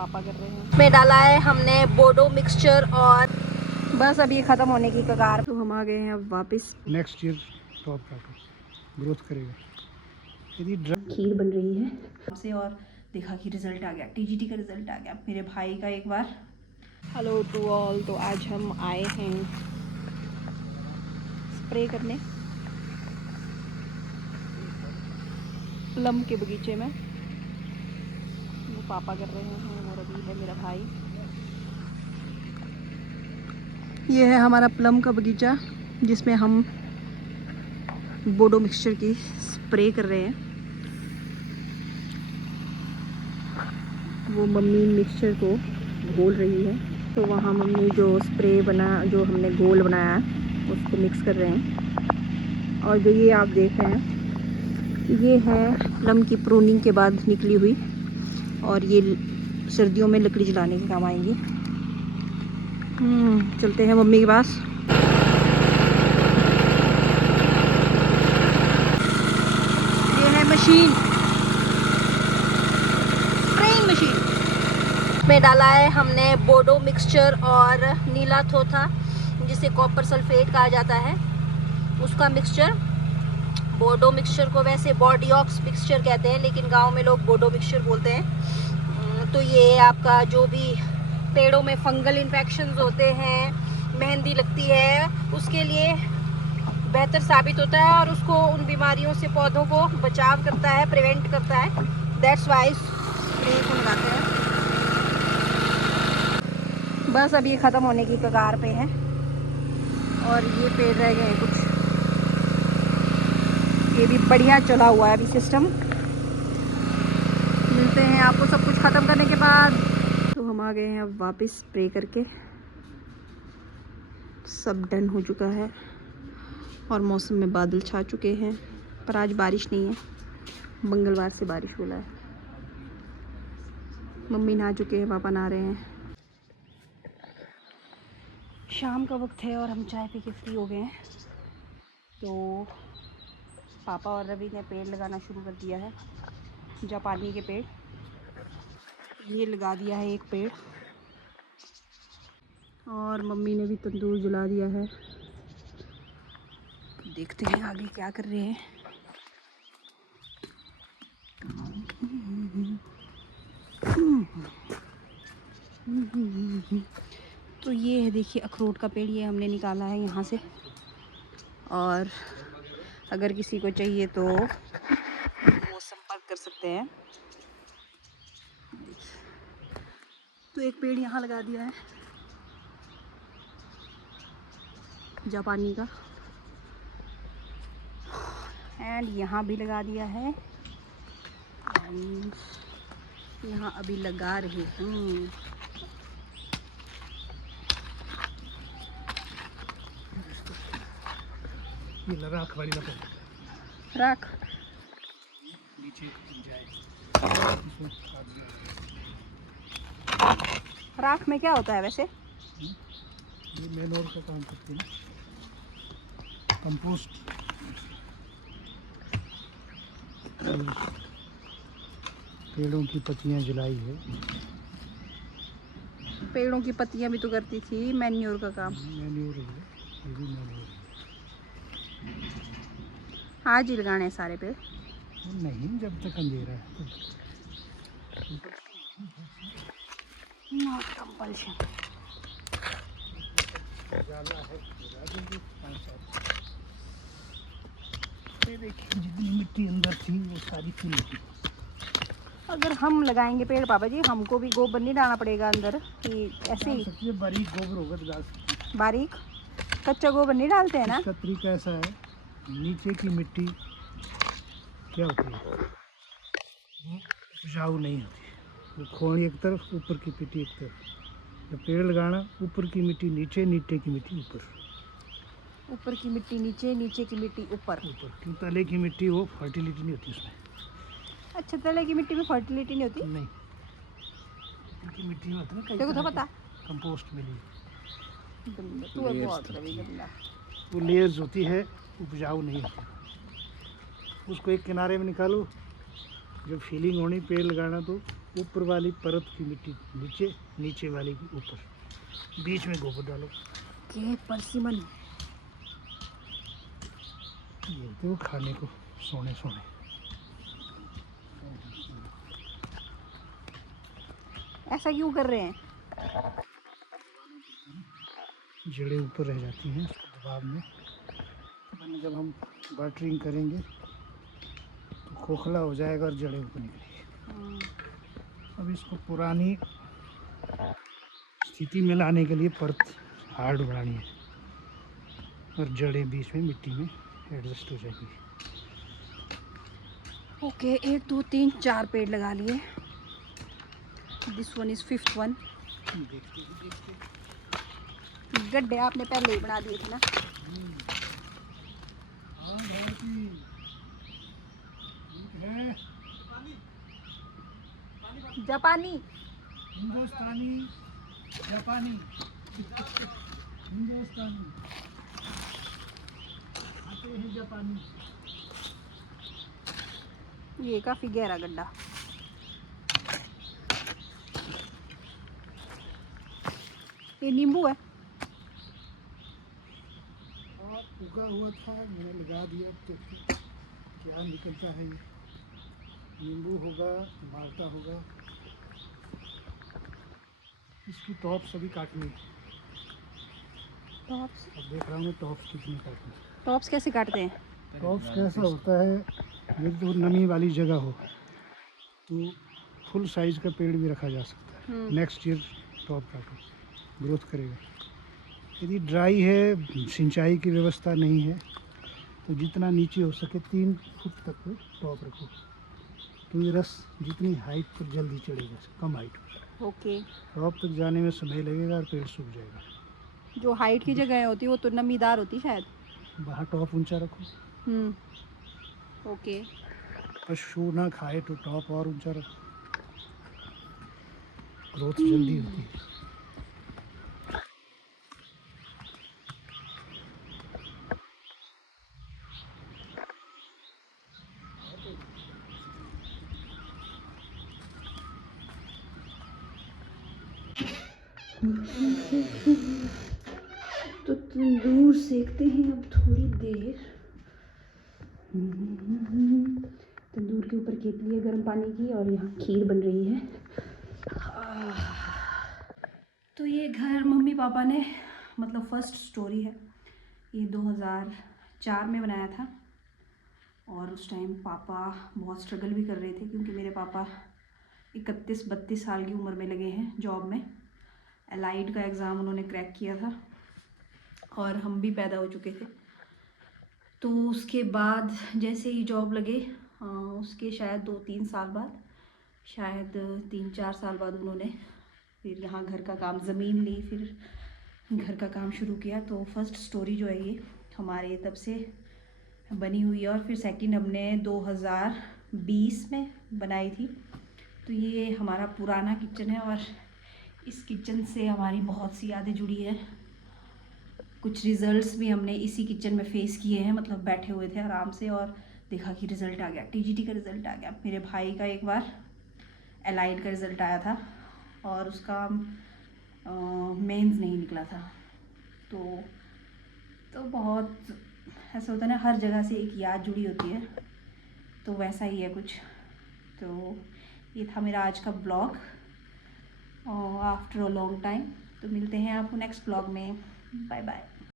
पापा कर रहे हैं। में डाला है हमने बोडो मिक्सचर और बस अभी ख़त्म होने की कगार। तो हम आ गए हैं अब वापस। नेक्स्ट ईयर टॉप काटो ग्रोथ करेगा। यदि खीर बन रही है से और देखा कि रिजल्ट आ गया, टीजीटी का रिजल्ट आ गया मेरे भाई का एक बार। Hello to all. तो आज हम आए हैं स्प्रे करने प्लम के बगीचे में। वो पापा कर रहे हैं और अभी है मेरा भाई। ये है हमारा प्लम का बगीचा जिसमें हम बोडो मिक्सचर की स्प्रे कर रहे हैं। वो मम्मी मिक्सचर को घोल रही है, तो वहाँ मम्मी जो स्प्रे बना, जो हमने घोल बनाया है उसको मिक्स कर रहे हैं। और जो ये आप देख रहे हैं ये है प्लम की प्रूनिंग के बाद निकली हुई, और ये सर्दियों में लकड़ी जलाने के काम आएंगी। चलते हैं मम्मी के पास। ये है मशीन, स्प्रेइंग मशीन। में डाला है हमने बोडो मिक्सचर और नीला थोथा जिसे कॉपर सल्फेट कहा जाता है, उसका मिक्सचर। बोडो मिक्सचर को वैसे बॉडीऑक्स मिक्सचर कहते हैं, लेकिन गांव में लोग बोडो मिक्सचर बोलते हैं। तो ये आपका जो भी पेड़ों में फंगल इन्फेक्शंस होते हैं, मेहंदी लगती है, उसके लिए बेहतर साबित होता है और उसको उन बीमारियों से पौधों को बचाव करता है, प्रिवेंट करता है। दैट्स वाई स्प्रे को लगाते हैं। बस अब ये ख़त्म होने की कगार पे है और ये पेड़ रह गए हैं कुछ। ये भी बढ़िया चला हुआ है अभी सिस्टम। मिलते हैं आपको सब कुछ ख़त्म करने के बाद। तो हम आ गए हैं अब वापस स्प्रे करके। सब डन हो चुका है और मौसम में बादल छा चुके हैं, पर आज बारिश नहीं है। मंगलवार से बारिश हो रहा है। मम्मी नहा चुके हैं, पापा नहा रहे हैं। शाम का वक्त है और हम चाय पी के फ्री हो गए हैं। तो पापा और रवि ने पेड़ लगाना शुरू कर दिया है, जापानी के पेड़। ये लगा दिया है एक पेड़, और मम्मी ने भी तंदूर जला दिया है। तो देखते हैं आगे क्या कर रहे हैं। तो ये है देखिए अखरोट का पेड़, ये हमने निकाला है यहाँ से, और अगर किसी को चाहिए तो वो संपर्क कर सकते हैं। तो एक पेड़ यहाँ लगा दिया है जापानी का, एंड यहाँ भी लगा दिया है, एंड यहाँ अभी लगा रहे हैं। राख वाली राख राख में क्या होता है वैसे? ये मैनोर का काम करती है, कंपोस्ट। पेड़ों की पत्तियां जलाई है। पेड़ों की पत्तियां भी तो करती थी मैन्योर का काम। मैन्योर है, ये भी मैन्योर है। आज ही लगाने हैं सारे पेड़? नहीं, जब तक अंधेरा है नॉट कंपल्शन। देखिए जितनी मिट्टी अंदर थी वो सारी फिल थी। अगर हम लगाएंगे पेड़ पापा जी, हमको भी गोबर नहीं डालना पड़ेगा अंदर कि ऐसे ही? सबसे बारीक गोबर होगा तो डाल सकते हैं। बारीक कच्चा गोबर नहीं डालते हैं ना? इसका तरीका ऐसा है, नीचे की मिट्टी क्या होती है, उपजाऊ नहीं होती। वो खोण एक तरफ, ऊपर की मिट्टी एक तरफ। जब पेड़ लगाना, ऊपर की मिट्टी नीचे, नीचे की मिट्टी ऊपर। ऊपर की मिट्टी नीचे, नीचे की मिट्टी ऊपर। क्यों? तले की मिट्टी वो फर्टिलिटी नहीं होती उसमें। अच्छा, तले की मिट्टी में फर्टिलिटी नहीं होती? नहीं, ऊपर की मिट्टी में होता है ना, देखो तो पता कंपोस्ट मिली तू है बहुत रवि गंदा। वो लेयर्स होती है, उपजाऊ नहीं होती। उसको एक किनारे में निकालो, जब फीलिंग होनी पेड़ लगाना तो ऊपर वाली परत की मिट्टी नीचे, नीचे वाली की ऊपर, बीच में गोबर डालो। ये परसिमन ये तो खाने को सोने सोने। ऐसा क्यों कर रहे हैं? जड़ें ऊपर रह जाती हैं उसके दबाव में, वरना जब हम वाटरिंग करेंगे तो खोखला हो जाएगा और जड़ें ऊपर निकलेंगी। अब इसको पुरानी स्थिति में लाने के लिए परत हार्ड बनानी है और जड़ें बीच में मिट्टी में एडजस्ट हो जाएगी। ओके, 1 2 3 4 पेड़ लगा लिए। This one is 5th one. देखते देखते गड्ढे आपने पहले ही बना दिए थे ना। हाँ भारती, है जापानी हिंदुस्तानी, जापानी, हिंदुस्तानी आते हैं जापानी। ये काफी गहरा गड्ढा। ये नींबू है। और उगा हुआ था, मैंने लगा दिया, तो क्या निकलता है। ये नींबू होगा, माल्टा होगा। इसकी टॉप सभी काटनी है। टॉप्स? अब देख रहा हूँ टॉप्स कितनी काटनी। टॉप्स कैसे काटते हैं? टॉप्स कैसा होता है, यदि तो नमी वाली जगह हो तो फुल साइज का पेड़ भी रखा जा सकता है। नेक्स्ट ईयर टॉप काटो, ग्रोथ करेगा। यदि ड्राई है, सिंचाई की व्यवस्था नहीं है, तो जितना नीचे हो सके 3 फुट तक टॉप रखो, क्योंकि रस जितनी हाइट पर जल्दी चढ़ेगा, कम हाइट पर। ओके। टॉप तक जाने में समय लगेगा और पेड़ सूख जाएगा। जो हाइट की जगह होती है वो तो नमीदार होती है शायद। बाहर टॉप ऊंचा रखो। ओके। पशु ना खाए तो टॉप और ऊंचा रखो, ग्रोथ जल्दी होती है। तो तंदूर सेकते हैं अब थोड़ी देर। तंदूर के ऊपर केतली है गर्म पानी की और यहाँ खीर बन रही है। तो ये घर मम्मी पापा ने, मतलब फर्स्ट स्टोरी है ये, 2004 में बनाया था। और उस टाइम पापा बहुत स्ट्रगल भी कर रहे थे, क्योंकि मेरे पापा 31-32 साल की उम्र में लगे हैं जॉब में। एलाइड का एग्ज़ाम उन्होंने क्रैक किया था और हम भी पैदा हो चुके थे। तो उसके बाद जैसे ही जॉब लगे, उसके शायद 2-3 साल बाद, शायद 3-4 साल बाद उन्होंने फिर यहाँ घर का काम, ज़मीन ली, फिर घर का काम शुरू किया। तो फर्स्ट स्टोरी जो है ये हमारे तब से बनी हुई है। और फिर सेकंड हमने 2020 में बनाई थी। तो ये हमारा पुराना किचन है और इस किचन से हमारी बहुत सी यादें जुड़ी है। कुछ रिज़ल्ट्स भी हमने इसी किचन में फ़ेस किए हैं, मतलब बैठे हुए थे आराम से और देखा कि रिज़ल्ट आ गया, टीजीटी का रिज़ल्ट आ गया। मेरे भाई का एक बार एलाइड का रिज़ल्ट आया था और उसका मेंस नहीं निकला था। तो बहुत ऐसा होता है ना, हर जगह से एक याद जुड़ी होती है, तो वैसा ही है कुछ। तो ये था मेरा आज का blog after a long time. तो मिलते हैं आपको नेक्स्ट ब्लॉग में। Bye bye.